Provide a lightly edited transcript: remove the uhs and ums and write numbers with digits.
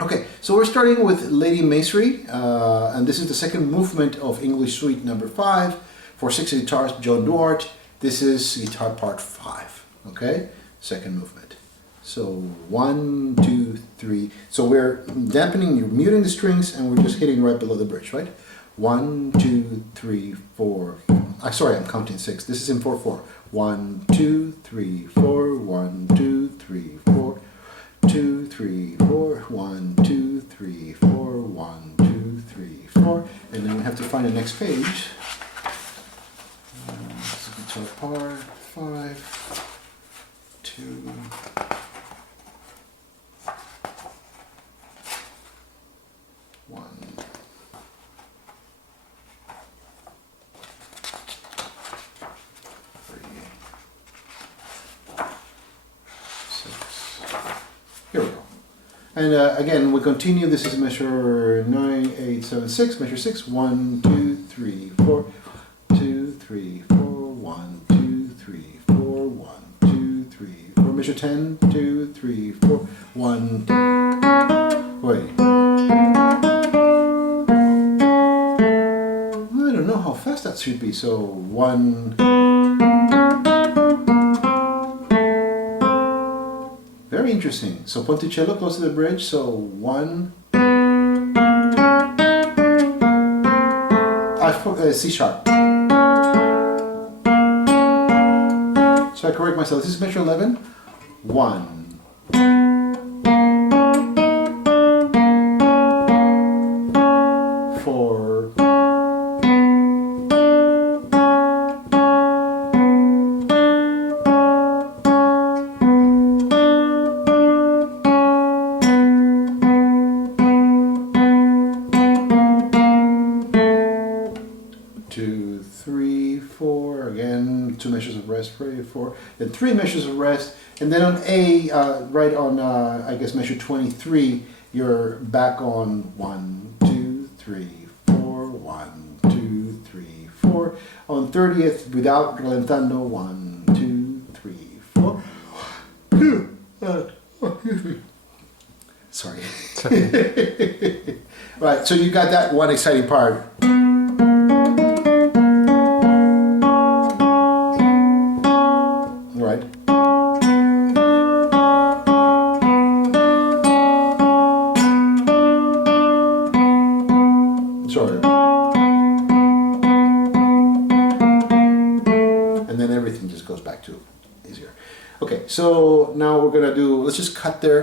Okay, so we're starting with Lady Masery, and this is the second movement of English Suite number 5 for 6 guitars, John Duarte. This is guitar part 5, okay? Second movement. So 1, 2, 3. So we're dampening, you're muting the strings, and we're just hitting right below the bridge, right? 1, 2, 3, 4. Sorry, I'm counting 6. This is in 4/4. 1, 2, 3, 4. 1, 2, 3, 4. 2, 3, 4. 1, 2, 3, 4. 1, 2, 3, 4. And then we have to find the next page. This is guitar part 5, 2. Here we go. And again, we continue. This is measure 9, 8, 7, 6. Measure 6. 1, 2, 3, 4. 2, 3, 4. 1, 2, 3, 4. 1, 2, 3, 4. Measure 10. 2, 3, 4. 1, 2. Wait. I don't know how fast that should be. So 1. Very interesting. So Ponticello close to the bridge. So 1. C sharp. So I correct myself. This is measure 11. 1. 4. 2, 3, 4. Again, 2 measures of rest. 3, 4. Then 3 measures of rest. And then on A, right on, I guess, measure 23, you're back on 1, 2, 3, 4. 1, 2, 3, 4. On 30th, without ralentando, 1, 2, 3, 4. Excuse me. Sorry. Right, so you got that one exciting part. Right. Sorry. And then everything just goes back to easier. Okay, so now we're gonna do, let's just cut there.